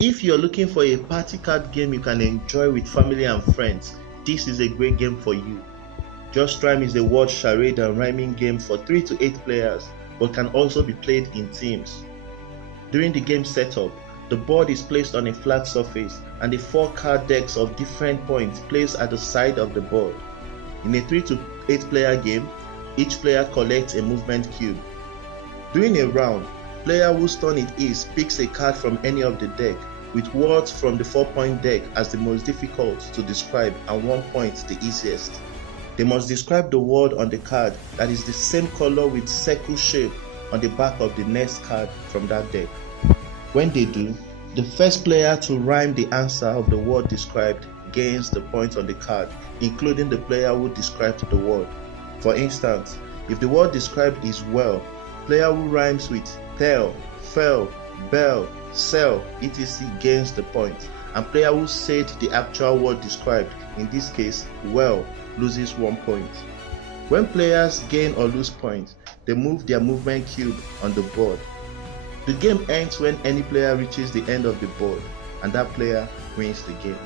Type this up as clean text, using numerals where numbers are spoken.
If you're looking for a party card game you can enjoy with family and friends, this is a great game for you. Just Rhyme is a word charade and rhyming game for 3 to 8 players, but can also be played in teams. During the game setup, the board is placed on a flat surface and the 4 card decks of different points placed at the side of the board. In a 3 to 8 player game, each player collects a movement cube. During a round, player whose turn it is picks a card from any of the deck, with words from the 4-point deck as the most difficult to describe and 1 point the easiest. They must describe the word on the card that is the same color with circle shape on the back of the next card from that deck. When they do, the first player to rhyme the answer of the word described gains the points on the card, including the player who described the word. For instance, if the word described is well, player who rhymes with tell, fell, bell, sell, etc. gains the points, and player who said the actual word described, in this case well, loses 1 point. When players gain or lose points, they move their movement cube on the board. The game ends when any player reaches the end of the board, and that player wins the game.